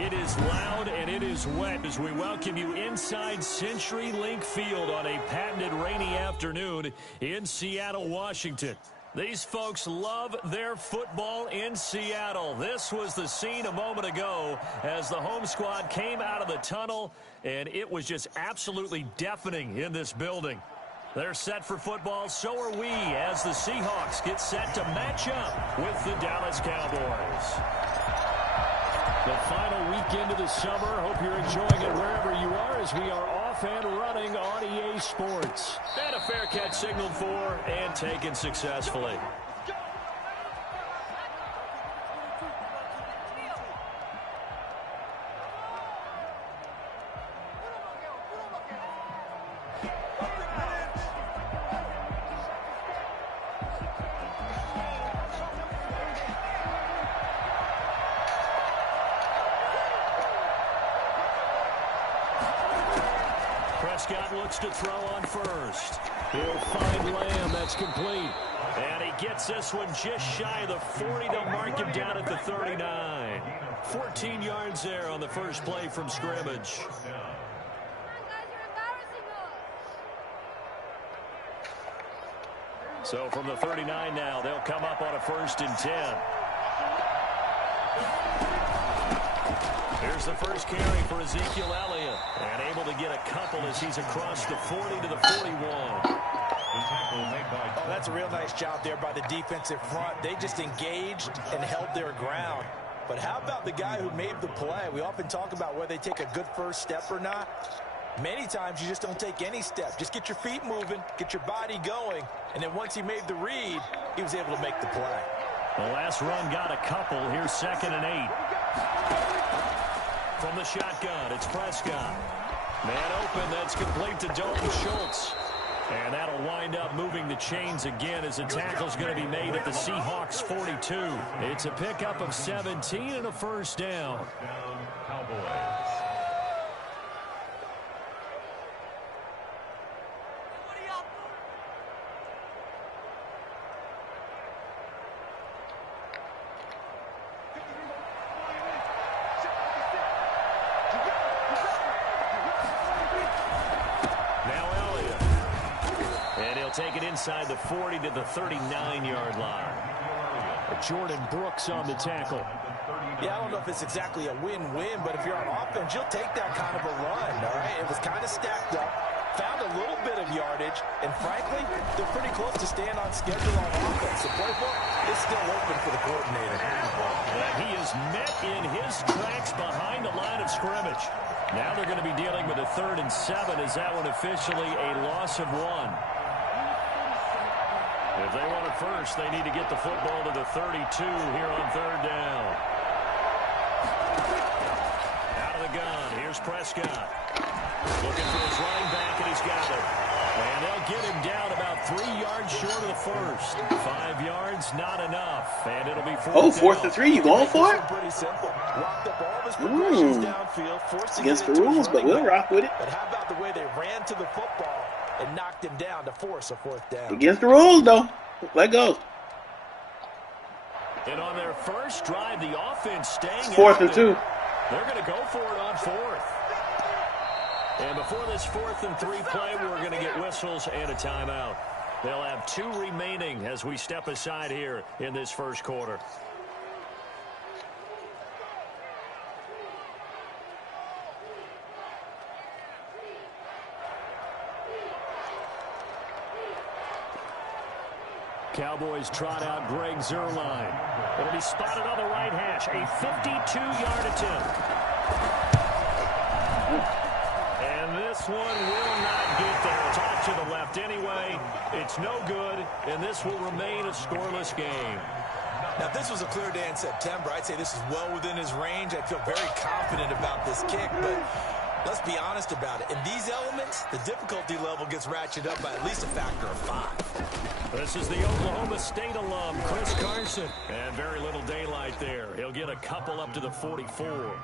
It is loud and it is wet as we welcome you inside CenturyLink Field on a patented rainy afternoon in Seattle, Washington. These folks love their football in Seattle. This was the scene a moment ago as the home squad came out of the tunnel, and it was just absolutely deafening in this building. They're set for football, so are we, as the Seahawks get set to match up with the Dallas Cowboys. The final weekend of the summer. Hope you're enjoying it wherever you are as we are off and running on EA Sports. And a fair catch signaled for and taken successfully. Prescott looks to throw on first. He'll find Lamb. That's complete. And he gets this one just shy of the 40 to mark him down at the 39. 14 yards there on the first play from scrimmage. So from the 39 now, they'll come up on a 1st and 10. Here's the first carry for Ezekiel Elliott. And able to get a couple as he's across the 40 to the 41. Oh, that's a real nice job there by the defensive front. They just engaged and held their ground. But how about the guy who made the play? We often talk about whether they take a good first step or not. Many times you just don't take any step. Just get your feet moving, get your body going. And then once he made the read, he was able to make the play. The last run got a couple. Here's 2nd and 8. From the shotgun, it's Prescott. Man open, that's complete to Dalton Schultz. And that'll wind up moving the chains again as the tackle's going to be made at the Seahawks 42. It's a pickup of 17 and a first down. Take it inside the 40 to the 39-yard line. Jordan Brooks on the tackle. Yeah, I don't know if it's exactly a win-win, but if you're on offense, you'll take that kind of a run, all right? It was kind of stacked up, found a little bit of yardage, and frankly, they're pretty close to staying on schedule on offense. The playbook is still open for the coordinator. And he is met in his tracks behind the line of scrimmage. Now they're going to be dealing with a 3rd and 7 as that one officially a loss of 1. If they want it first, they need to get the football to the 32 here on 3rd down. Out of the gun, here's Prescott. Looking for his running back, and he's got it. And they'll get him down about 3 yards short of the first. 5 yards, not enough. And it'll be 4th and 3. You going for it? Pretty simple. Rocked up all of his progressions downfield, forcing against the rules, but we'll rock with it. But how about the way they ran to the football and knocked him down to force a 4th down? Against the rules, though. Let go. And on their first drive, the offense staying 4th and 2. They're going to go for it on 4th. And before this 4th and 3 play, we're going to get whistles and a timeout. They'll have 2 remaining as we step aside here in this first quarter. Cowboys trot out Greg Zuerlein. It'll be spotted on the right hash. A 52-yard attempt. And this one will not get there. It's off to the left anyway. It's no good, and this will remain a scoreless game. Now, if this was a clear day in September, I'd say this is well within his range. I feel very confident about this kick, but let's be honest about it. In these elements, the difficulty level gets ratcheted up by at least a factor of 5. This is the Oklahoma State alum, Chris Carson. And very little daylight there. He'll get a couple up to the 44.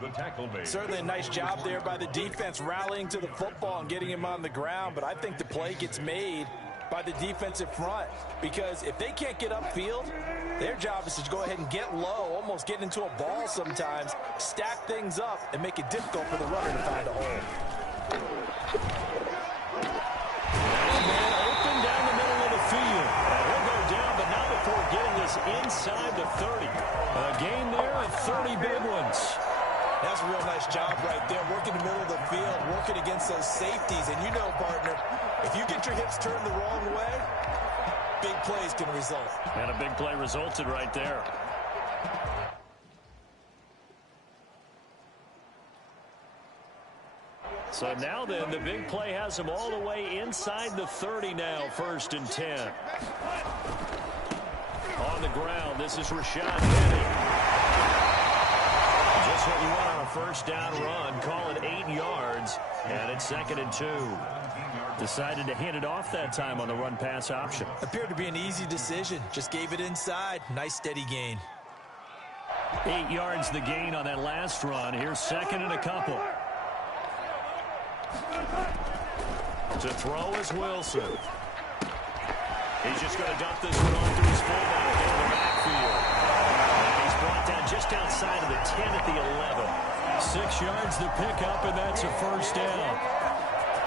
The tackle made. Certainly a nice job there by the defense rallying to the football and getting him on the ground, but I think the play gets made by the defensive front, because if they can't get upfield, their job is to go ahead and get low, almost get into a ball sometimes, stack things up, and make it difficult for the runner to find a hole. Open down the middle of the field. He'll go down, but not before getting this inside the 30. A gain there of 30 big ones. That's a real nice job right there, working the middle of the field, working against those safeties. And you know, partner, if you get your hips turned the wrong way, big plays can result. And a big play resulted right there. So now then, the big play has him all the way inside the 30 now, 1st and 10. On the ground, this is Rashad Penny. Just what you want on a first down run. Call it 8 yards, and it's 2nd and 2. Decided to hand it off that time on the run-pass option. Appeared to be an easy decision. Just gave it inside. Nice, steady gain. 8 yards the gain on that last run. Here's 2nd and a couple. To throw is Wilson. He's just going to dump this one off to his fullback in the backfield. And he's brought down just outside of the 10 at the 11. 6 yards the pickup, and that's a first down.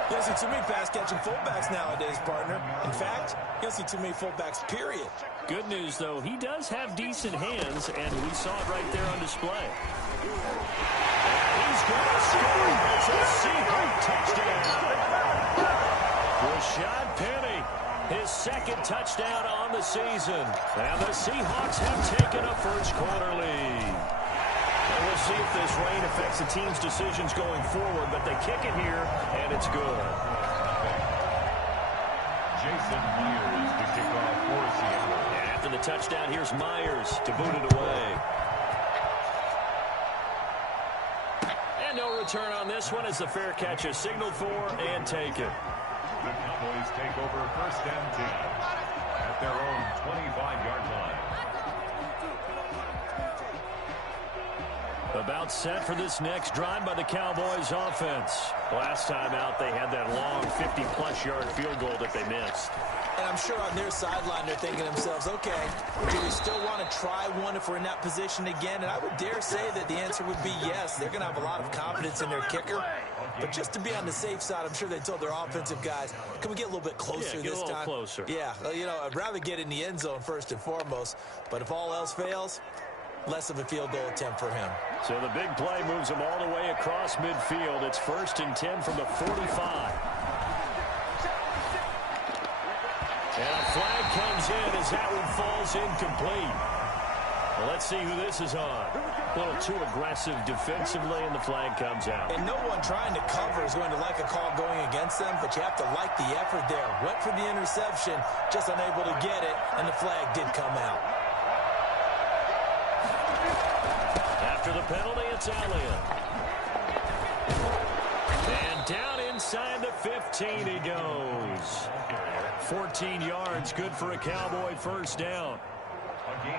You don't see too many pass-catching fullbacks nowadays, partner. In fact, you don't see too many fullbacks, period. Good news, though, he does have decent hands, and we saw it right there on display. He's going to score. It's a Seahawk touchdown. Rashad Penny, his 2nd touchdown on the season. And the Seahawks have taken a first-quarter lead. And we'll see if this rain affects the team's decisions going forward, but they kick it here, and it's good. Jason Myers to kick off for Seattle. And after the touchdown, here's Myers to boot it away. And no return on this one as the fair catch is signaled for and taken. The Cowboys take over 1st and 10 at their own 25-yard line. About set for this next drive by the Cowboys offense. Last time out, they had that long 50-plus yard field goal that they missed. And I'm sure on their sideline they're thinking to themselves, okay, do we still want to try one if we're in that position again? And I would dare say that the answer would be yes. They're going to have a lot of confidence in their kicker. But just to be on the safe side, I'm sure they told their offensive guys, can we get a little bit closer this time? Get a little closer. Yeah, you know, I'd rather get in the end zone first and foremost. But if all else fails, less of a field goal attempt for him. So the big play moves him all the way across midfield. It's 1st and 10 from the 45. And a flag comes in as that one falls incomplete. Well, let's see who this is on. A little too aggressive defensively, and the flag comes out. And no one trying to cover is going to like a call going against them, but you have to like the effort there. Went for the interception, just unable to get it, and the flag did come out. After the penalty, it's Elliott. And down inside the 15 he goes. 14 yards, good for a Cowboy first down.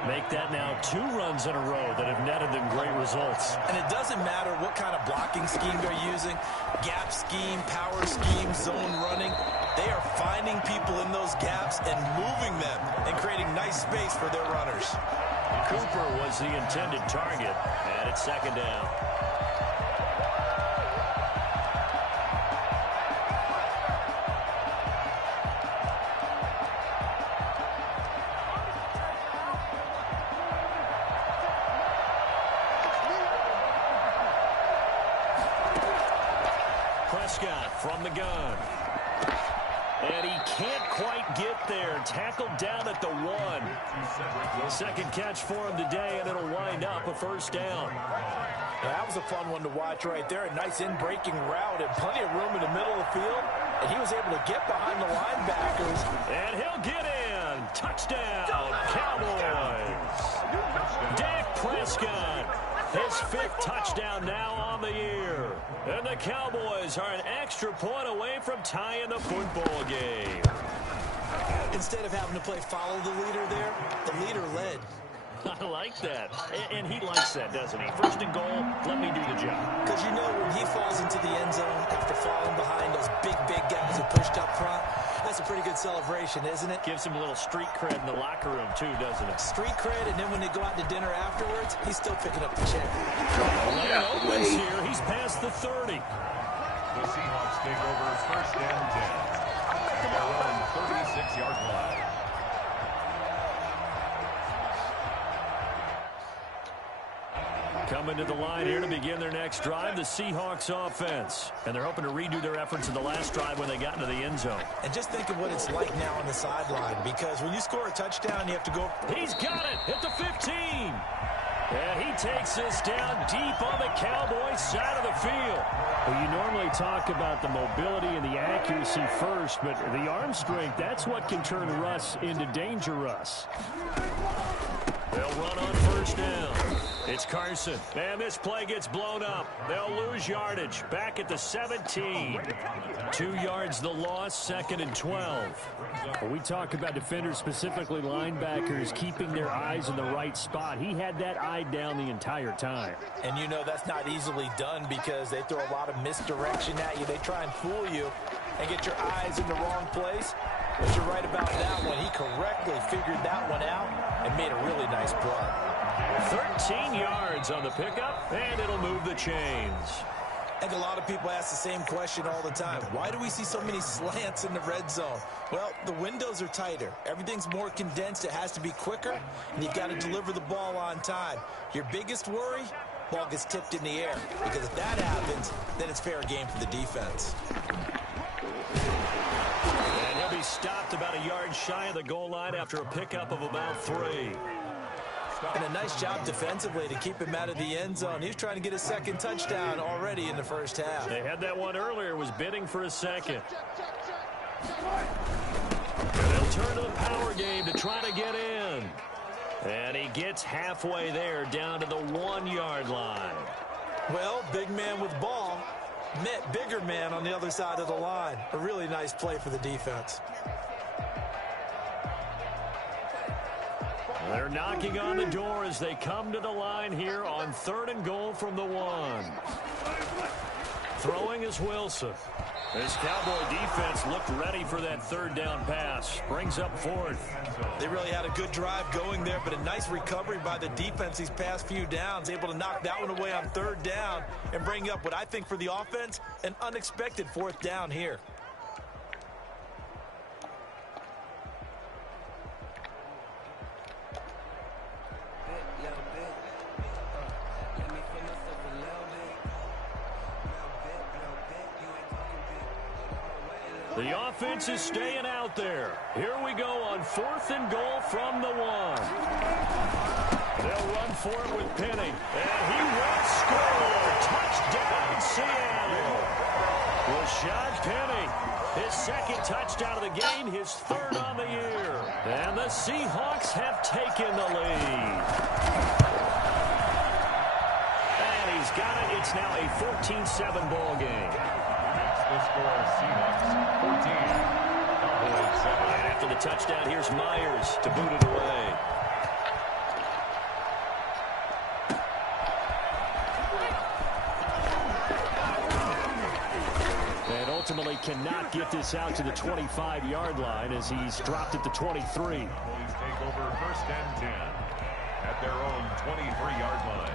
Make that now 2 runs in a row that have netted them great results. And it doesn't matter what kind of blocking scheme they're using, gap scheme, power scheme, zone running. They are finding people in those gaps and moving them and creating nice space for their runners. Cooper was the intended target, and it's 2nd down. Prescott from the gun. And he can't quite get there. Tackled down at the 1. Second catch for him today, and it'll wind up a first down. Yeah, that was a fun one to watch right there. A nice in-breaking route and plenty of room in the middle of the field. And he was able to get behind the linebackers. And he'll get in. Touchdown, Cowboys. Dak Prescott, his 5th touchdown now on the year. And the Cowboys are an extra point away from tying the football game. Instead of having to play follow the leader there, the leader led. I like that. And he likes that, doesn't he? 1st and goal, let me do the job. Because you know when he falls into the end zone after falling behind those big guys who pushed up front, That's a pretty good celebration, isn't it? Gives him a little street cred in the locker room, too, doesn't it? Street cred, and then when they go out to dinner afterwards, he's still picking up the check. Lane opens here. He's past the 30. The Seahawks take over first and 10 at their own 36-yard line. Coming to the line here to begin their next drive, the Seahawks offense. And they're hoping to redo their efforts in the last drive when they got into the end zone. And just think of what it's like now on the sideline, because when you score a touchdown, you have to go. He's got it at the 15. And he takes this down deep on the Cowboys side of the field. Well, you normally talk about the mobility and the accuracy first, but the arm strength, that's what can turn Russ into Danger Russ. They'll run on first down. It's Carson. And this play gets blown up. They'll lose yardage. Back at the 17. 2 yards the loss, 2nd and 12. When we talk about defenders, specifically linebackers, keeping their eyes in the right spot. He had that eye down the entire time. And you know that's not easily done because they throw a lot of misdirection at you. They try and fool you and get your eyes in the wrong place. But you're right about that one. He correctly figured that one out and made a really nice play. 13 yards on the pickup, and it'll move the chains. I think a lot of people ask the same question all the time. Why do we see so many slants in the red zone? Well, the windows are tighter. Everything's more condensed. It has to be quicker, and you've got to deliver the ball on time. Your biggest worry? Ball gets tipped in the air. Because if that happens, then it's fair game for the defense. And he'll be stopped about a yard shy of the goal line after a pickup of about 3. And a nice job defensively to keep him out of the end zone. He was trying to get his second touchdown already in the first half. They had that one earlier, was bidding for a second. And they'll turn to the power game to try to get in. And he gets halfway there, down to the 1-yard line. Well, big man with ball met bigger man on the other side of the line. A really nice play for the defense. They're knocking on the door as they come to the line here on 3rd and goal from the 1. Throwing is Wilson. This Cowboy defense looked ready for that 3rd down pass. Brings up 4th. They really had a good drive going there, but a nice recovery by the defense these past few downs. Able to knock that one away on 3rd down and bring up what I think for the offense, an unexpected 4th down here. The offense is staying out there. Here we go on 4th and goal from the 1. They'll run for it with Penny. And he will score. Touchdown, Seattle. Rashad Penny, his 2nd touchdown of the game, his 3rd on the year. And the Seahawks have taken the lead. And he's got it. It's now a 14-7 ball game. The score, Seahawks 14, Cowboys 7. And after the touchdown, here's Myers to boot it away. And ultimately cannot get this out to the 25-yard line as he's dropped at the 23. Cowboys take over first and 10 at their own 23-yard line.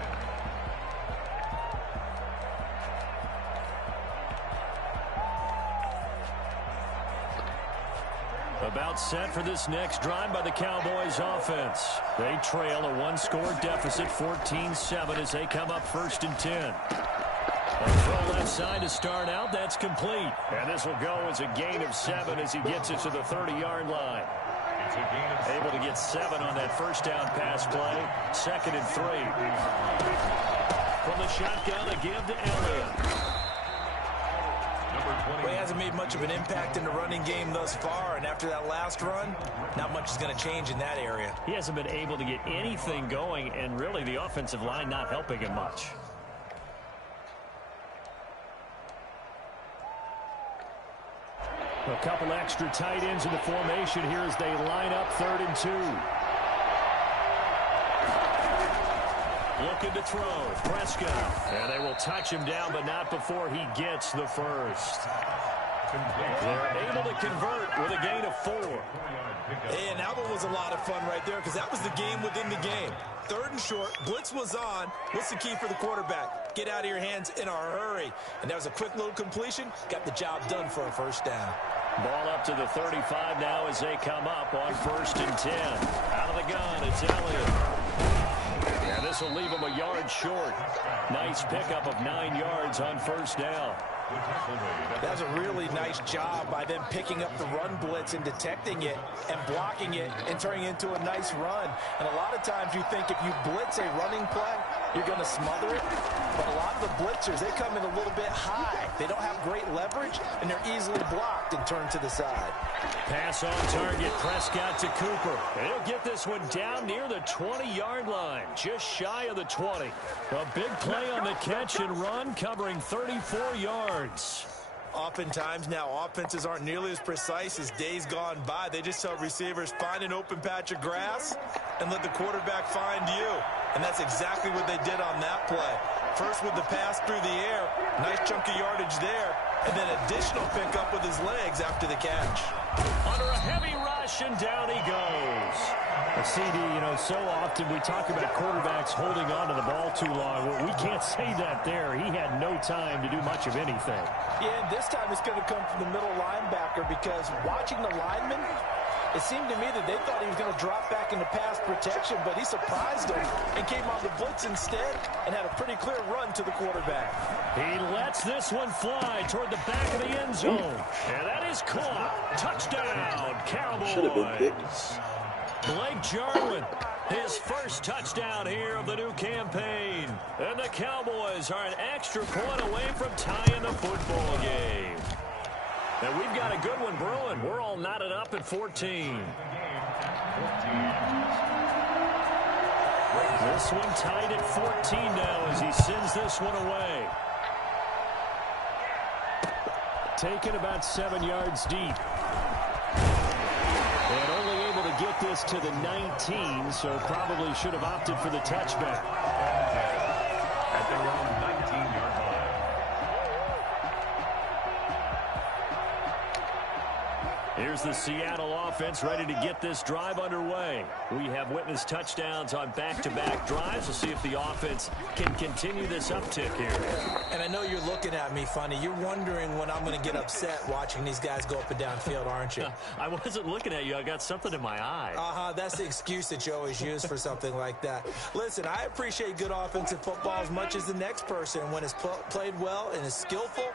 About set for this next drive by the Cowboys offense. They trail a 1-score deficit, 14-7 as they come up 1st and 10. A throw left side to start out. That's complete. And this will go as a gain of 7 as he gets it to the 30-yard line. It's a gain of 7. Able to get 7 on that first down pass play. 2nd and 3. From the shotgun, a give to Elliott. Well, he hasn't made much of an impact in the running game thus far, and after that last run, not much is going to change in that area. He hasn't been able to get anything going, and really the offensive line not helping him much. A couple extra tight ends in the formation here as they line up 3rd and 2. Looking to throw, Prescott. And they will touch him down, but not before he gets the first. They're able to convert with a gain of 4. And that one was a lot of fun right there because that was the game within the game. 3rd and short, blitz was on. What's the key for the quarterback? Get out of your hands in a hurry. And that was a quick little completion. Got the job done for a first down. Ball up to the 35 now as they come up on 1st and 10. Out of the gun, it's Elliott. And this will leave him a yard short. Nice pickup of 9 yards on 1st down. That's a really nice job by them picking up the run blitz and detecting it and blocking it and turning it into a nice run. And a lot of times you think if you blitz a running play, you're going to smother it. But a lot of the blitzers, they come in a little bit high. They don't have great leverage, and they're easily blocked and turned to the side. Pass on target, Prescott to Cooper. And he'll get this one down near the 20-yard line, just shy of the 20. A big play on the catch and run, covering 34 yards. Oftentimes now, offenses aren't nearly as precise as days gone by. They just tell receivers, find an open patch of grass and let the quarterback find you. And that's exactly what they did on that play. First with the pass through the air, nice chunk of yardage there, and then additional pickup with his legs after the catch. Under a heavy rush, and down he goes. CD, you know, so often we talk about quarterbacks holding on to the ball too long. Well, we can't say that there. He had no time to do much of anything. Yeah, and this time it's going to come from the middle linebacker because watching the lineman, it seemed to me that they thought he was going to drop back into pass protection, but he surprised them and came on the blitz instead and had a pretty clear run to the quarterback. He lets this one fly toward the back of the end zone. And that is caught. Touchdown, Cowboys. Should have been picked. Blake Jarwin, his first touchdown here of the new campaign. And the Cowboys are an extra point away from tying the football game. And we've got a good one brewing. We're all knotted up at 14. This one tied at 14 now as he sends this one away. Taken about 7 yards deep. And only able to get this to the 19, so probably should have opted for the touchback. At their own 19-yard line. Here's the Seattle offense ready to get this drive underway. We have witnessed touchdowns on back-to-back drives. We'll see if the offense can continue this uptick here. And I know you're looking at me funny. You're wondering when I'm going to get upset watching these guys go up and down field, aren't you? I wasn't looking at you. I got something in my eye. That's the excuse that you always use for something like that. Listen, I appreciate good offensive football as much as the next person. When it's played well and is skillful,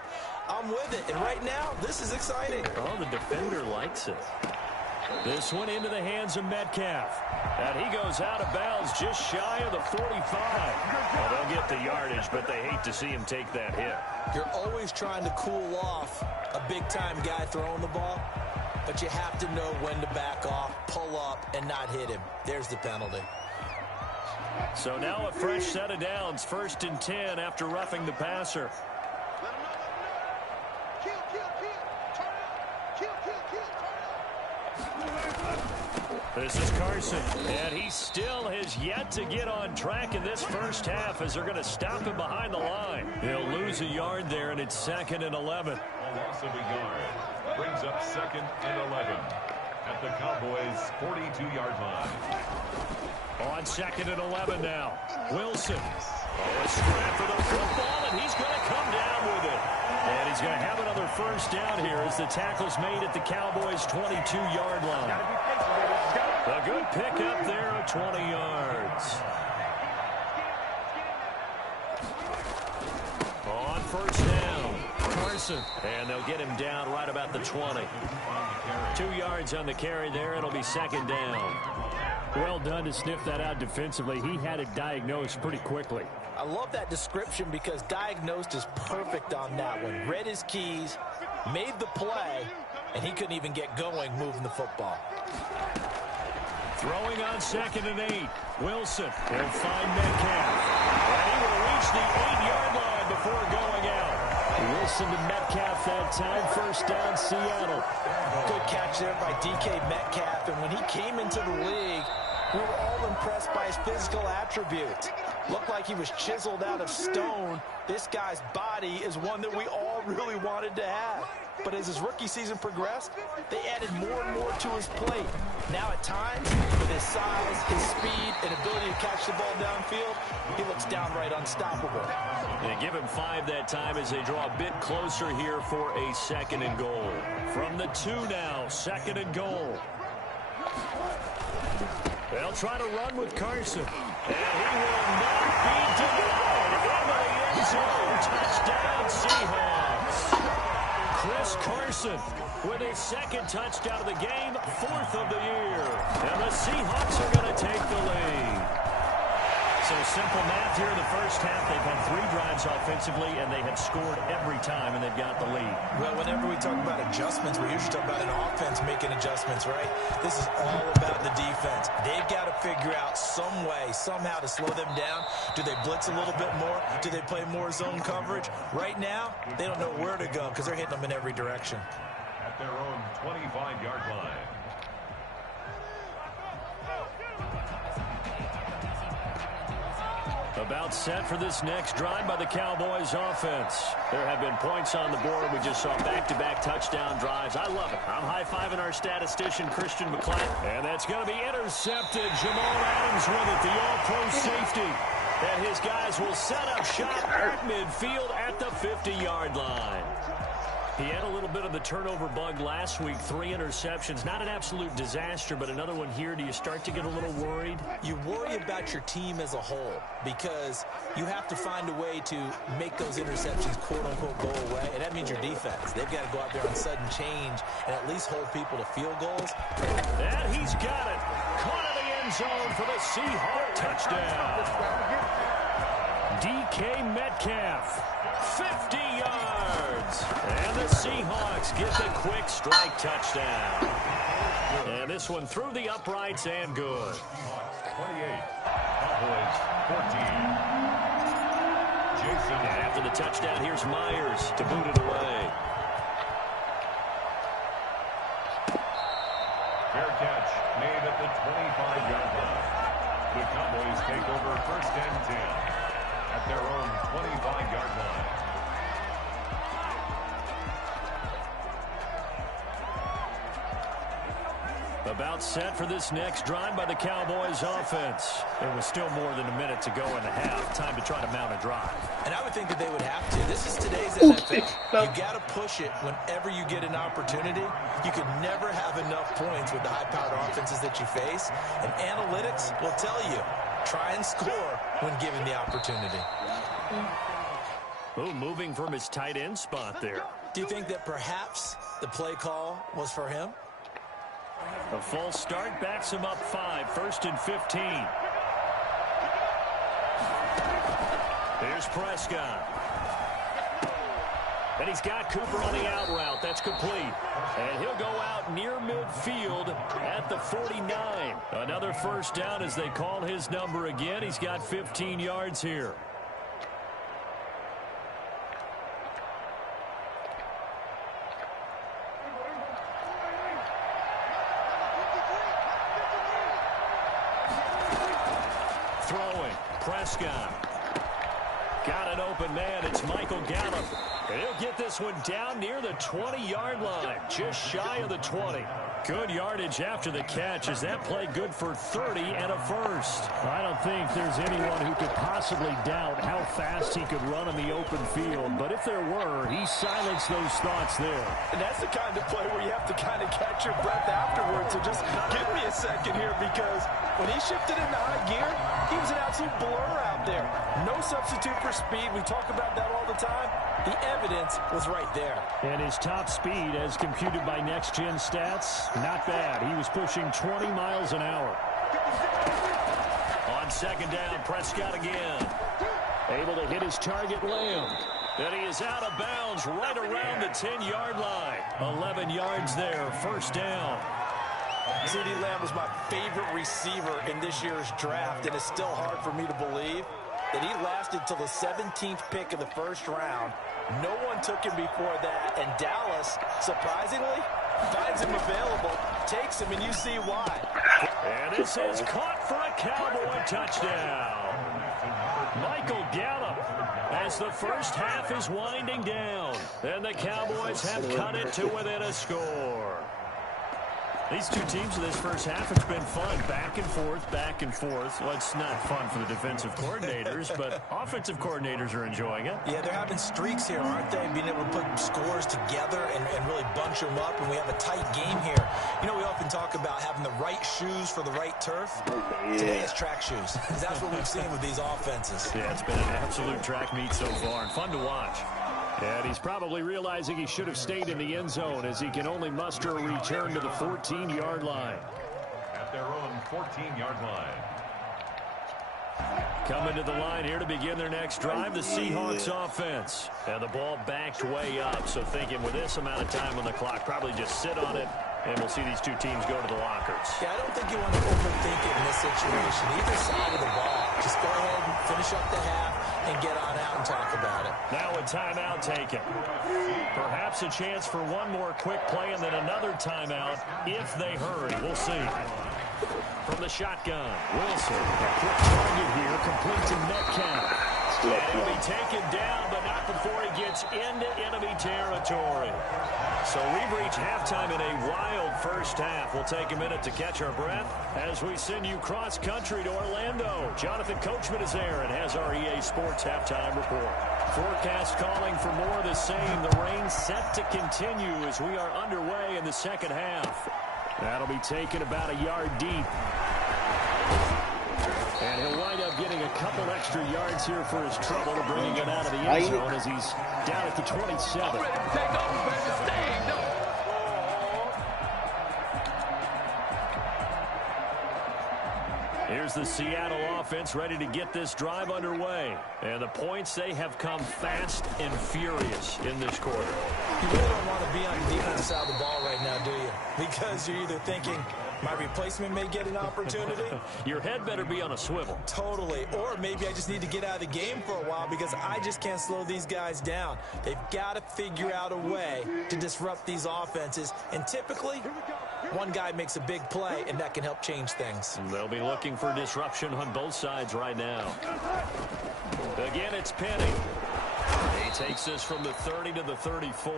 I'm with it. And right now, this is exciting. Oh, the defender likes it. This one into the hands of Metcalf. And he goes out of bounds just shy of the 45. Well, they'll get the yardage, but they hate to see him take that hit. You're always trying to cool off a big-time guy throwing the ball, but you have to know when to back off, pull up, and not hit him. There's the penalty. So now a fresh set of downs, 1st and 10 after roughing the passer. This is Carson, and he still has yet to get on track in this first half as they're going to stop him behind the line. He'll lose a yard there, and it's 2nd and 11. A loss of a yard brings up 2nd and 11 at the Cowboys' 42-yard line. On 2nd and 11 now. Wilson. A scrap for the football, and he's going to come down with it. And he's going to have another first down here as the tackle's made at the Cowboys' 22-yard line. A good pickup there of 20 yards. On 1st down, Carson. And they'll get him down right about the 20. 2 yards on the carry there. It'll be 2nd down. Well done to sniff that out defensively. He had it diagnosed pretty quickly. I love that description because diagnosed is perfect on that one. Read his keys, made the play, and he couldn't even get going moving the football. Throwing on 2nd and 8. Wilson will find Metcalf. And he will reach the 8-yard line before going out. Wilson to Metcalf that time. 1st down, Seattle. Good catch there by DK Metcalf. And when he came into the league, we were all impressed by his physical attributes. Looked like he was chiseled out of stone. This guy's body is one that we all really wanted to have. But as his rookie season progressed, they added more and more to his plate. Now at times, with his size, his speed, and ability to catch the ball downfield, he looks downright unstoppable. And give him 5 that time as they draw a bit closer here for a 2nd and goal. From the 2 now, 2nd and goal. They'll try to run with Carson. And he will not be denied. Into the end zone. Touchdown, Seahawks. Chris Carson with his 2nd touchdown of the game, 4th of the year. And the Seahawks are going to take the lead. So simple math here in the first half. They've had 3 drives offensively, and they have scored every time, and they've got the lead. Well, whenever we talk about adjustments, we usually talk about an offense making adjustments, right? This is all about the defense. They've got to figure out some way, somehow to slow them down. Do they blitz a little bit more? Do they play more zone coverage? Right now, they don't know where to go because they're hitting them in every direction. At their own 25-yard line. About set for this next drive by the Cowboys offense. There have been points on the board. We just saw back-to-back touchdown drives. I love it. I'm high-fiving our statistician, Christian McClain. And that's going to be intercepted. Jamal Adams with it, the all-pro safety. And his guys will set up shop at midfield at the 50-yard line. He had a little bit of the turnover bug last week, 3 interceptions. Not an absolute disaster, but another one here. Do you start to get a little worried? You worry about your team as a whole because you have to find a way to make those interceptions, quote-unquote, go away, and that means your defense. They've got to go out there on sudden change and at least hold people to field goals. And he's got it. Caught in the end zone for the Seahawks touchdown. DK Metcalf, 50 yards. And the Seahawks get the quick strike touchdown. And this one through the uprights and good. 28, Cowboys 14. Jason. And after the touchdown, here's Myers to boot it away. Fair catch made at the 25-yard line. The Cowboys take over 1st and 10 at their own 25-yard line. About set for this next drive by the Cowboys offense. There was still more than a minute to go in the half. Time to try to mount a drive. And I would think that they would have to. This is today's NFL. You got to push it whenever you get an opportunity. You can never have enough points with the high-powered offenses that you face. And analytics will tell you, try and score when given the opportunity. Oh, moving from his tight end spot there. Do you think that perhaps the play call was for him? A false start backs him up 5, 1st and 15. Here's Prescott. And he's got Cooper on the out route. That's complete. And he'll go out near midfield at the 49. Another first down as they call his number again. He's got 15 yards here. Throwing. Prescott. Got an open man. It's Michael Gallup. And he'll get this one down near the 20-yard line. Just shy of the 20. Good yardage after the catch. Is that play good for 30 and a first? I don't think there's anyone who could possibly doubt how fast he could run in the open field. But if there were, he silenced those thoughts there. And that's the kind of play where you have to kind of catch your breath afterwards. So just give me a second here because when he shifted into high gear, he was an absolute blur out there. No substitute for speed. We talk about that all the time. The evidence was right there. And his top speed, as computed by Next Gen Stats, not bad. He was pushing 20 miles an hour. On second down, Prescott again. Able to hit his target, Lamb. And he is out of bounds right around the 10-yard line. 11 yards there, first down. CeeDee Lamb was my favorite receiver in this year's draft, and it's still hard for me to believe that he lasted till the 17th pick of the first round. No one took him before that, and Dallas, surprisingly, finds him available, takes him, and you see why. And this is caught for a Cowboy touchdown. Michael Gallup, as the first half is winding down, and the Cowboys have cut it to within a score. These two teams in this first half, it's been fun. Back and forth, back and forth. Well, it's not fun for the defensive coordinators, but offensive coordinators are enjoying it. Yeah, they're having streaks here, aren't they? Being able to put scores together and really bunch them up, and we have a tight game here. You know, we often talk about having the right shoes for the right turf. Yeah. Today it's track shoes. That's what we've seen with these offenses. Yeah, it's been an absolute track meet so far, and fun to watch. And he's probably realizing he should have stayed in the end zone as he can only muster a return to the 14-yard line. At their own 14-yard line. Coming to the line here to begin their next drive, the Seahawks offense. And the ball backed way up, so thinking with this amount of time on the clock, probably just sit on it, and we'll see these two teams go to the lockers. Yeah, I don't think you want to overthink it in this situation. Either side of the ball. Just go ahead and finish up the half and get on out and talk about it. Now a timeout taken. Perhaps a chance for one more quick play and then another timeout if they hurry. We'll see. From the shotgun, Wilson. A quick target here, complete to Metcalf. And he'll be taken down, but not before he gets into enemy territory. So we've reached halftime in a wild first half. We'll take a minute to catch our breath as we send you cross-country to Orlando. Jonathan Coachman is there and has our EA Sports halftime report. Forecast calling for more of the same. The rain set to continue as we are underway in the second half. That'll be taken about a yard deep. And he'll wind up getting a couple extra yards here for his trouble to bringing it out of the end zone as he's down at the 27. Here's the Seattle offense ready to get this drive underway. And the points, they have come fast and furious in this quarter. You really don't want to be on the defensive side of the ball right now, do you? Because you're either thinking, my replacement may get an opportunity. Your head better be on a swivel. Totally. Or maybe I just need to get out of the game for a while because I just can't slow these guys down. They've got to figure out a way to disrupt these offenses. And typically, one guy makes a big play, and that can help change things. They'll be looking for disruption on both sides right now. Again, it's Penny. He takes this from the 30 to the 34.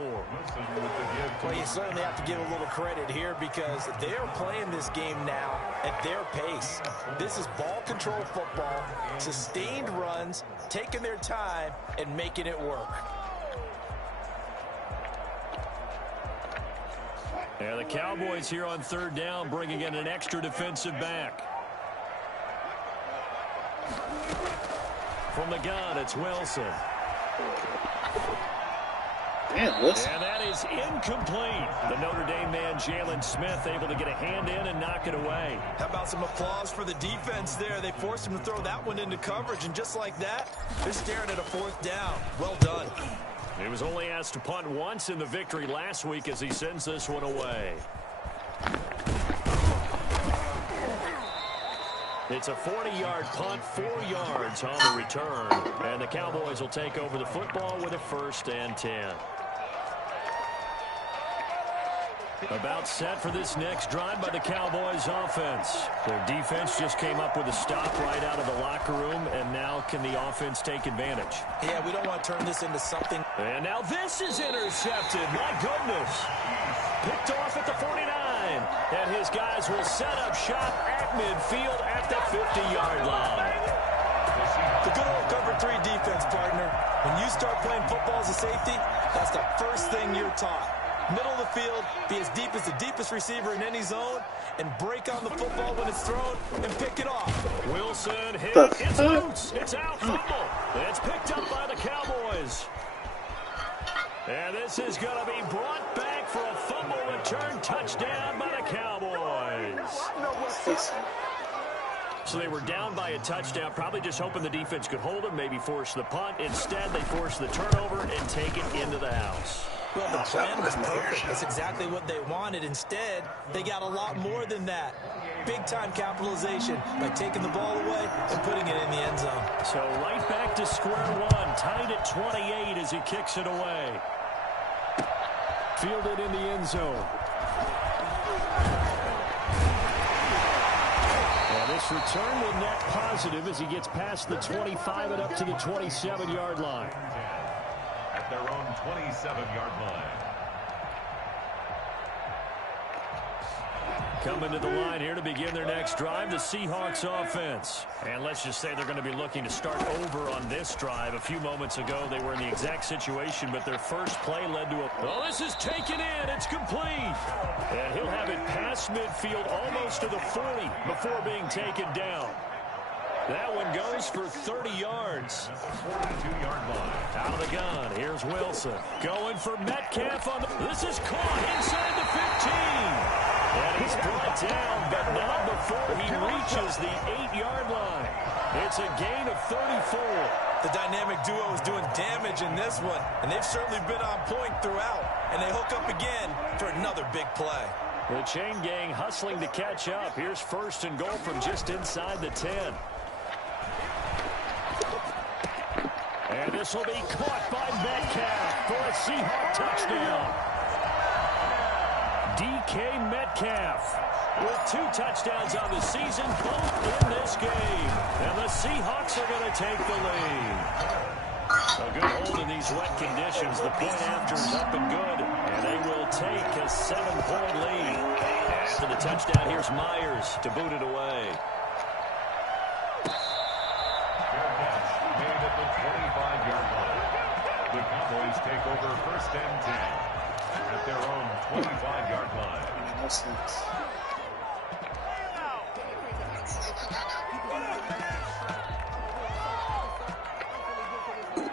Well, you certainly have to give a little credit here because they're playing this game now at their pace. This is ball control football, sustained runs, taking their time, and making it work. Yeah, the Cowboys here on third down bringing in an extra defensive back. From the gun, it's Wilson. Damn, Wilson. And that is incomplete. The Notre Dame man, Jalen Smith, able to get a hand in and knock it away. How about some applause for the defense there? They forced him to throw that one into coverage, and just like that, they're staring at a fourth down. Well done. He was only asked to punt once in the victory last week as he sends this one away. It's a 40-yard punt, 4 yards on the return. And the Cowboys will take over the football with a 1st and 10. About set for this next drive by the Cowboys offense. Their defense just came up with a stop right out of the locker room, and now can the offense take advantage? Yeah, we don't want to turn this into something. And now this is intercepted. My goodness. Picked off at the 49. And his guys will set up shop at midfield at the 50-yard line. The good old cover 3 defense, partner. When you start playing football as a safety, that's the first thing you're taught. Middle of the field, be as deep as the deepest receiver in any zone, and break on the football when it's thrown and pick it off. Wilson hit. It's loose. It's out. Fumble. It's picked up by the Cowboys. And this is going to be brought back for a fumble return touchdown by the Cowboys. So they were down by a touchdown, probably just hoping the defense could hold them, maybe force the punt. Instead, they forced the turnover and take it into the house. Well, the plan was perfect. That's exactly what they wanted. Instead, they got a lot more than that. Big-time capitalization by taking the ball away and putting it in the end zone. So right back to square one, tied at 28 as he kicks it away. Fielded in the end zone. This return will net positive as he gets past the 25 and up to the 27-yard line. At their own 27-yard line. Coming to the line here to begin their next drive, the Seahawks offense. And let's just say they're going to be looking to start over on this drive. A few moments ago, they were in the exact situation, but their first play led to a... Oh, this is taken in. It's complete. And he'll have it past midfield almost to the 40 before being taken down. That one goes for 30 yards. 42-yard line. Out of the gun. Here's Wilson. Going for Metcalf on the... This is caught inside the 15. And he's brought down, but not before he reaches the 8-yard line. It's a gain of 34. The dynamic duo is doing damage in this one, and they've certainly been on point throughout. And they hook up again for another big play. The chain gang hustling to catch up. Here's first and goal from just inside the 10. And this will be caught by Metcalf for a Seahawk touchdown. DK Metcalf with 2 touchdowns on the season, both in this game. And the Seahawks are going to take the lead. A good hold in these wet conditions. The point after is up and good. And they will take a 7-point lead. After the touchdown, here's Myers to boot it away. Fair catch made at the 25-yard line. The Cowboys take over first and 10. At their own 25-yard line.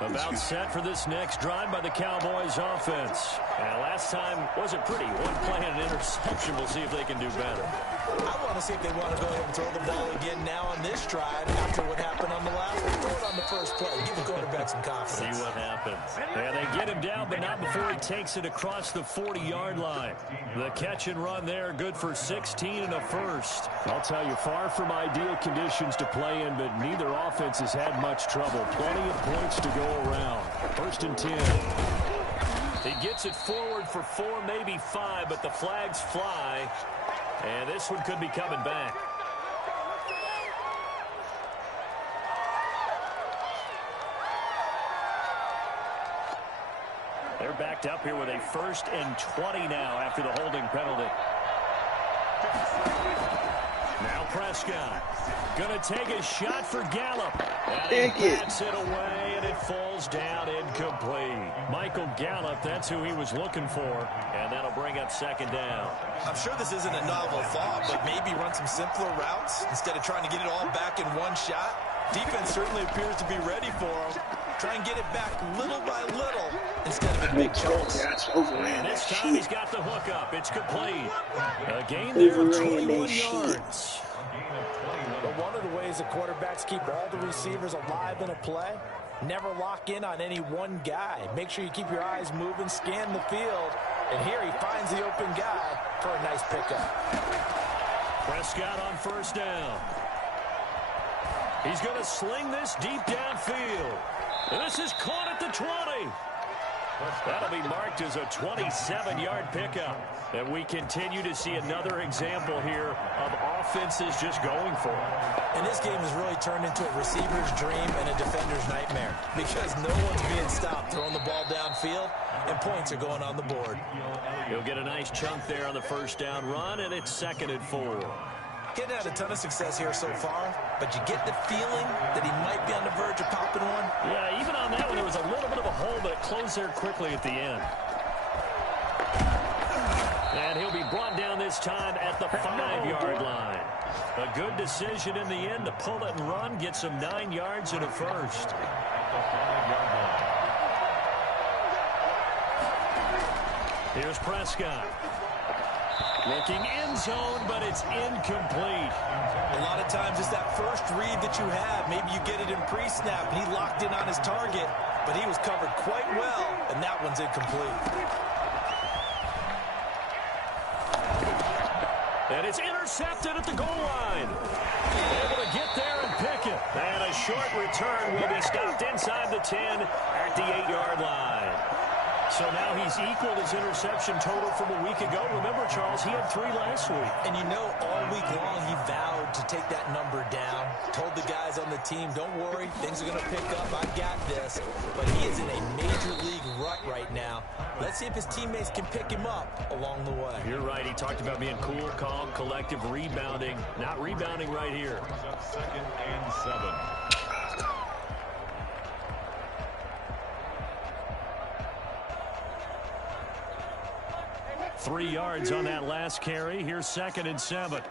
About set for this next drive by the Cowboys offense. And last time wasn't pretty. One play and an interception. We'll see if they can do better. I want to see if they want to go ahead and throw the ball again now on this drive after what happened on the last one. Throw it on the first play. Give the quarterback some confidence. See what happens. And they get him down, but not before he takes it across the 40-yard line. The catch and run there, good for 16 and a first. I'll tell you, far from ideal conditions to play in, but neither offense has had much trouble. Plenty of points to go around. First and 10. He gets it forward for 4, maybe 5, but the flags fly. And this one could be coming back. They're backed up here with a 1st and 20 now after the holding penalty. Now Prescott going to take a shot for Gallup. And he bats it away, and it falls down incomplete. Michael Gallup, that's who he was looking for, and that'll bring up second down. I'm sure this isn't a novel thought, but maybe run some simpler routes instead of trying to get it all back in one shot. Defense certainly appears to be ready for him. Try and get it back little by little instead of in big chunks. And this time he's got the hook up. It's complete. A gain there of 21 yards. But one of the ways that quarterbacks keep all the receivers alive in a play, never lock in on any one guy. Make sure you keep your eyes moving, scan the field. And here he finds the open guy for a nice pickup. Prescott on first down. He's going to sling this deep downfield. And this is caught at the 20. That'll be marked as a 27-yard pickup. And we continue to see another example here of offenses just going for it. And this game has really turned into a receiver's dream and a defender's nightmare because no one's being stopped throwing the ball downfield, and points are going on the board. He'll get a nice chunk there on the first down run, and it's 2nd and 4. Getting had a ton of success here so far, but you get the feeling that he might be on the verge of popping one. Yeah, even on that one, there was a little bit of a hole, but it closed there quickly at the end. And he'll be brought down this time at the 5-yard line. A good decision in the end to pull it and run, gets him 9 yards and a first. Here's Prescott. Looking end zone, but it's incomplete. A lot of times it's that first read that you have. Maybe you get it in pre-snap, and he locked in on his target, but he was covered quite well, and that one's incomplete. And it's intercepted at the goal line. Able to get there and pick it. And a short return will be stopped inside the 10 at the 8-yard line. So now he's equaled his interception total from a week ago. Remember, Charles, he had 3 last week. And you know, all week long he vowed to take that number down. Told the guys on the team, don't worry, things are going to pick up. I got this. But he is in a major league rut right now. Let's see if his teammates can pick him up along the way. You're right. He talked about being cool, calm, collective, rebounding. Not rebounding right here. 2nd and 7. 3 yards on that last carry. Here's 2nd and 7.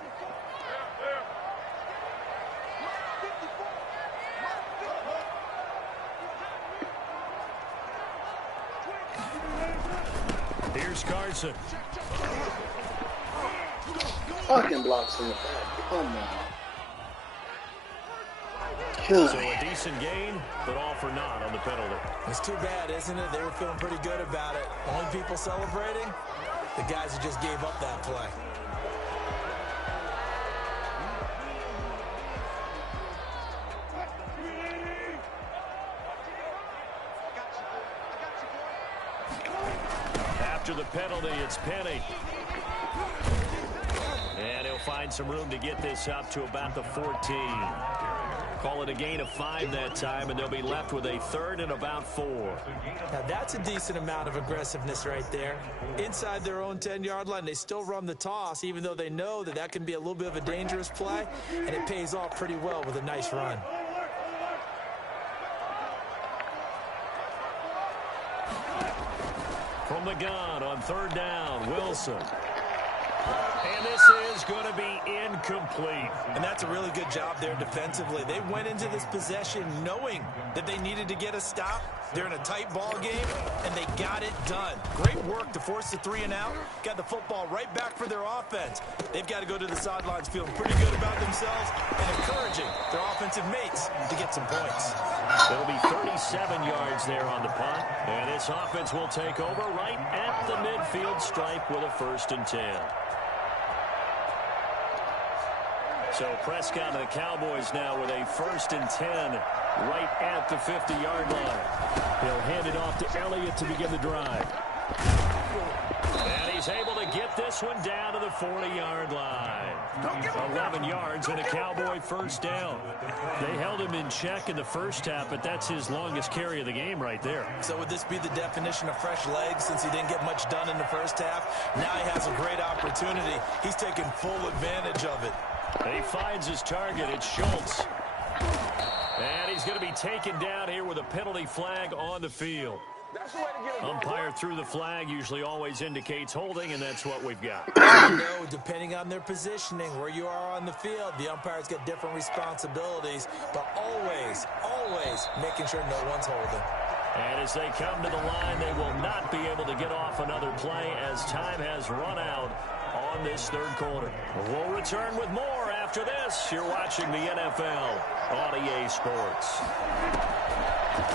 Here's Carson. Fucking blocks in the back. Come on. So a decent gain, but all for naught on the penalty. It's too bad, isn't it? They were feeling pretty good about it. Only people celebrating? The guys who just gave up that play. After the penalty, it's Penny. And he'll find some room to get this up to about the 14. Call it a gain of 5 that time, and they'll be left with a 3rd and about 4. Now, that's a decent amount of aggressiveness right there. Inside their own 10-yard line, they still run the toss, even though they know that that can be a little bit of a dangerous play, and it pays off pretty well with a nice run. From the gun on 3rd down, Wilson. And this is going to be incomplete. And that's a really good job there defensively. They went into this possession knowing that they needed to get a stop. They're in a tight ball game, and they got it done. Great work to force the 3 and out. Got the football right back for their offense. They've got to go to the sidelines feeling pretty good about themselves and encouraging their offensive mates to get some points. There'll be 37 yards there on the punt. And this offense will take over right at the midfield stripe with a 1st and 10. So Prescott and the Cowboys now with a 1st and 10 right at the 50-yard line. He'll hand it off to Elliott to begin the drive. And he's able to get this one down to the 40-yard line. 11 yards and a Cowboy 1st down. They held him in check in the first half, but that's his longest carry of the game right there. So would this be the definition of fresh legs since he didn't get much done in the first half? Now he has a great opportunity. He's taking full advantage of it. He finds his target. It's Schultz. And he's going to be taken down here with a penalty flag on the field. Umpire threw the flag, usually always indicates holding, and that's what we've got. You know, depending on their positioning, where you are on the field, the umpires get different responsibilities, but always, always making sure no one's holding. And as they come to the line, they will not be able to get off another play as time has run out on this 3rd quarter. We'll return with more after this. You're watching the NFL on EA Sports.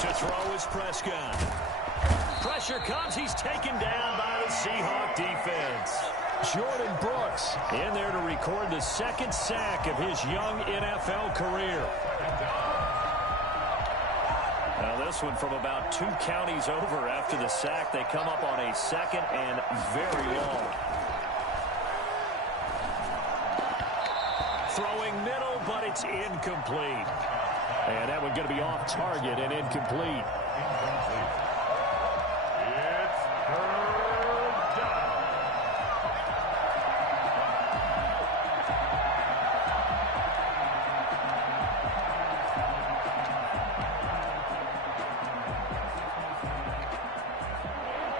To throw is Prescott. Pressure comes. He's taken down by the Seahawk defense. Jordan Brooks in there to record the 2nd sack of his young NFL career. Now this one from about 2 counties over after the sack. They come up on a 2nd and very long. Throwing middle, but it's incomplete. And that one going to be off target and incomplete. It's 3rd down.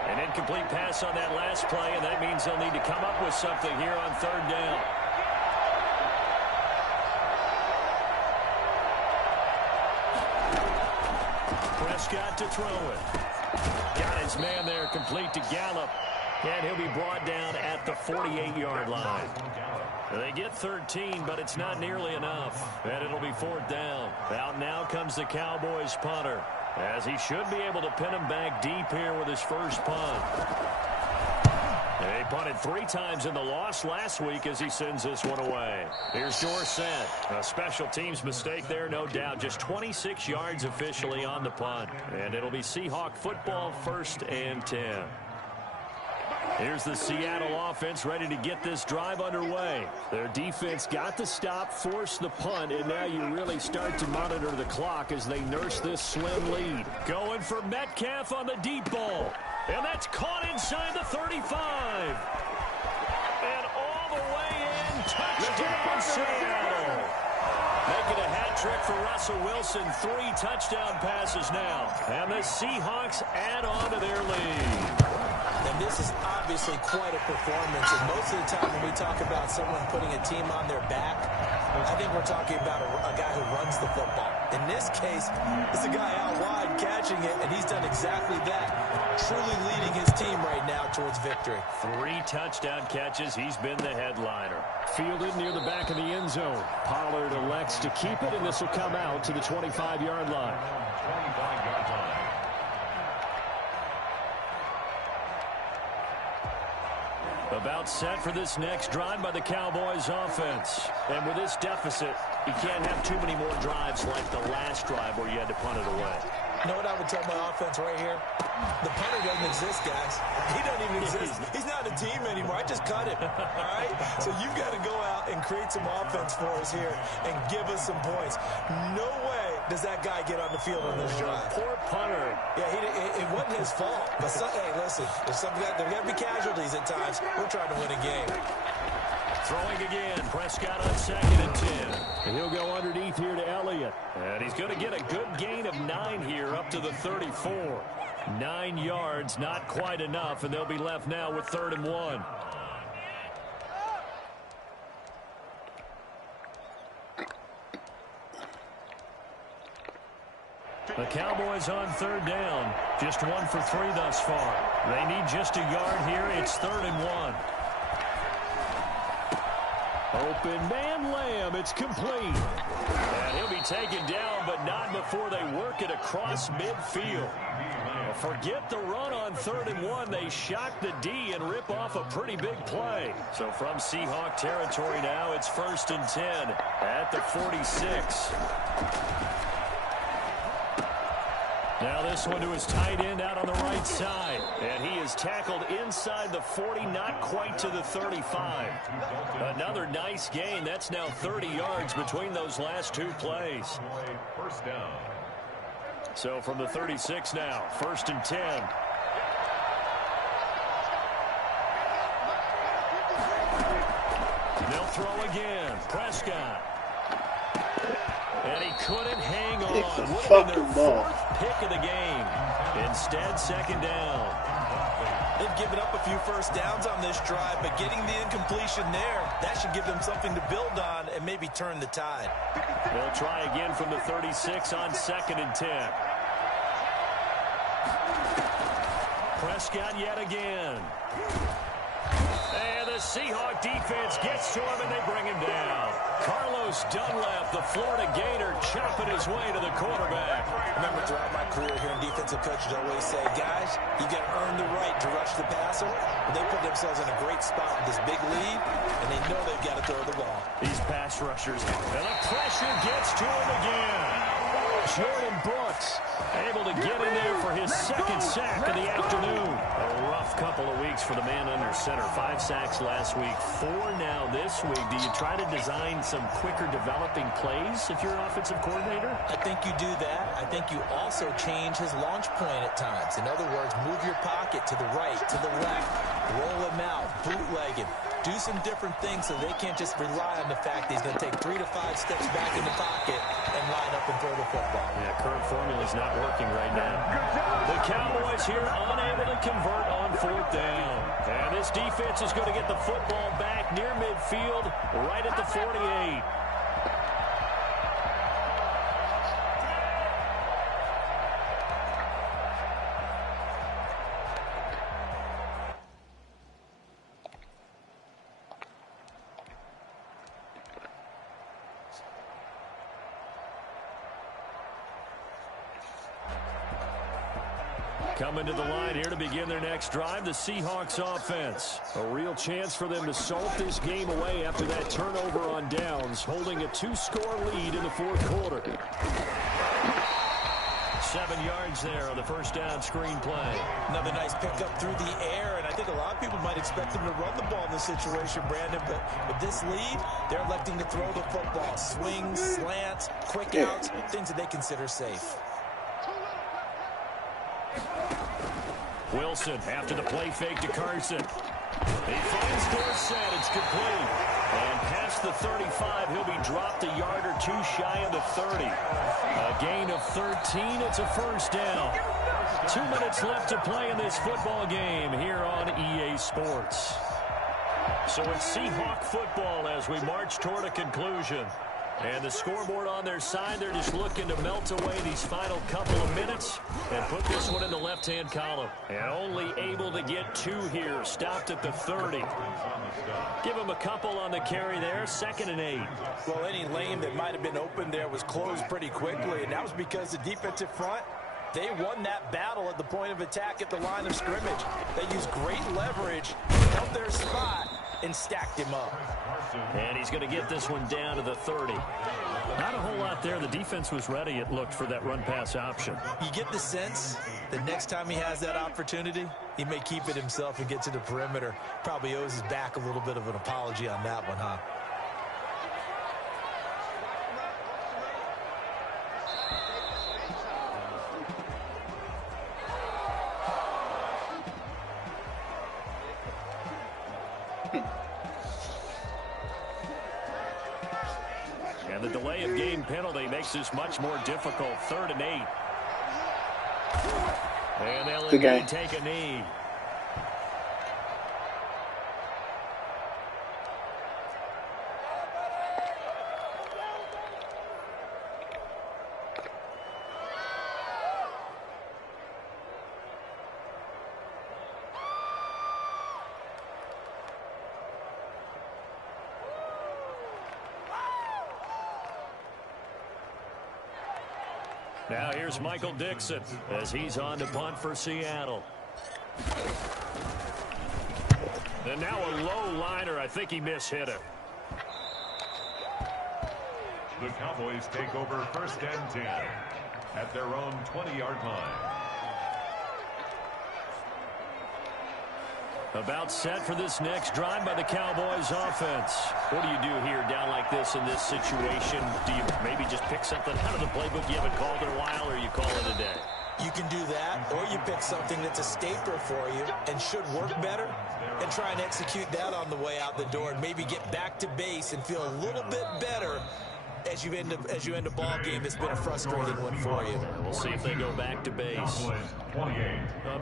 An incomplete pass on that last play, and that means they'll need to come up with something here on 3rd down. Prescott to throw it. Got his man there complete to Gallup. And he'll be brought down at the 48-yard line. They get 13, but it's not nearly enough. And it'll be 4th down. Out now comes the Cowboys punter, as he should be able to pin him back deep here with his first punt. He punted 3 times in the loss last week as he sends this one away. Here's Dorsett. A special teams mistake there, no doubt. Just 26 yards officially on the punt. And it'll be Seahawk football, 1st and 10. Here's the Seattle offense ready to get this drive underway. Their defense got the stop, forced the punt, and now you really start to monitor the clock as they nurse this slim lead. Going for Metcalf on the deep ball. And that's caught inside the 35. And all the way in, touchdown Seattle. Making a hat trick for Russell Wilson. 3 touchdown passes now. And the Seahawks add on to their lead. And this is obviously quite a performance. And most of the time when we talk about someone putting a team on their back, I think we're talking about a guy who runs the football. In this case, it's a guy out wide catching it, and he's done exactly that. Truly leading his team right now towards victory. 3 touchdown catches. He's been the headliner. Fielded near the back of the end zone. Pollard elects to keep it, and this will come out to the 25-yard line. 25-yard line. About set for this next drive by the Cowboys offense. And with this deficit, you can't have too many more drives like the last drive where you had to punt it away. You know what I would tell my offense right here? The punter doesn't exist, guys. He doesn't even exist. He's not a team anymore. I just cut him. All right? So you've got to go out and create some offense for us here and give us some points. No way does that guy get on the field on this drive. Poor punter. Yeah, it wasn't his fault. But hey, listen, there's going to be casualties at times. We're trying to win a game. Throwing again. Prescott on 2nd and 10. And he'll go underneath here to Elliott. And he's going to get a good gain of 9 here up to the 34. 9 yards, not quite enough, and they'll be left now with 3rd and 1. The Cowboys on 3rd down. Just 1 for 3 thus far. They need just a yard here. It's 3rd and 1. Open man Lamb. It's complete. And he'll be taken down, but not before they work it across midfield. Forget the run on 3rd and 1. They shock the D and rip off a pretty big play. So from Seahawk territory now, it's 1st and 10 at the 46. Now this one to his tight end out on the right side. And he is tackled inside the 40, not quite to the 35. Another nice gain. That's now 30 yards between those last 2 plays. 1st down. So from the 36 now, 1st and 10. They'll throw again. Prescott. And he couldn't hang on. It's a Would have fucking been their ball. 4th pick of the game. Instead, 2nd down. They've given up a few first downs on this drive, but getting the incompletion there, that should give them something to build on and maybe turn the tide. They'll try again from the 36 on 2nd and 10. Prescott yet again. And the Seahawk defense gets to him, and they bring him down. Carlos Dunlap, the Florida Gator, chopping his way to the quarterback. Remember, throughout my career here in defensive coaches always say, guys, you got to earn the right to rush the passer. They put themselves in a great spot with this big lead, and they know they've got to throw the ball. These pass rushers, and the pressure gets to him again. Jordan Brooks able to get in there for his 2nd sack of the afternoon. A rough couple of weeks for the man under center. 5 sacks last week, 4 now this week. Do you try to design some quicker developing plays if you're an offensive coordinator? I think you do that. I think you also change his launch point at times. In other words, move your pocket to the right, to the left, roll him out, bootleg him. Do some different things so they can't just rely on the fact that he's going to take 3 to 5 steps back in the pocket and line up and throw the football. Yeah, current formula is not working right now. The Cowboys here unable to convert on 4th down. And this defense is going to get the football back near midfield, right at the 48. Coming to the line here to begin their next drive, the Seahawks offense. A real chance for them to salt this game away after that turnover on downs, holding a 2-score lead in the fourth quarter. 7 yards there on the first down screen play. Another nice pickup through the air, and I think a lot of people might expect them to run the ball in this situation, Brandon, but with this lead, they're electing to throw the football. Swings, slants, quick outs, things that they consider safe. Wilson after the play fake to Carson. He finds Dorsett. It's complete. And past the 35, he'll be dropped a yard or two shy of the 30. A gain of 13. It's a first down. 2 minutes left to play in this football game here on EA Sports. So it's Seahawk football as we march toward a conclusion. And the scoreboard on their side, they're just looking to melt away these final couple of minutes and put this one in the left-hand column. And only able to get 2 here, stopped at the 30. Give him a couple on the carry there, 2nd and 8. Well, any lane that might have been open there was closed pretty quickly, and that was because the defensive front, they won that battle at the point of attack at the line of scrimmage. They used great leverage, held their spot, and stacked him up. And he's going to get this one down to the 30. Not a whole lot there. The defense was ready, it looked, for that run-pass option. You get the sense that next time he has that opportunity, he may keep it himself and get to the perimeter. Probably owes his back a little bit of an apology on that one, huh? And the delay of game penalty makes this much more difficult. 3rd and 8. And they'll indeed take a knee. Now here's Michael Dixon as he's on to punt for Seattle. And now a low liner. I think he mishit it. The Cowboys take over 1st and 10 at their own 20-yard line. About set for this next drive by the Cowboys offense. What do you do here down like this in this situation? Do you maybe just pick something out of the playbook you haven't called in a while, or you call it a day? You can do that, or you pick something that's a stapler for you and should work better and try and execute that on the way out the door and maybe get back to base and feel a little bit better as you end a ball game that's been a frustrating one for you. We'll see if they go back to base.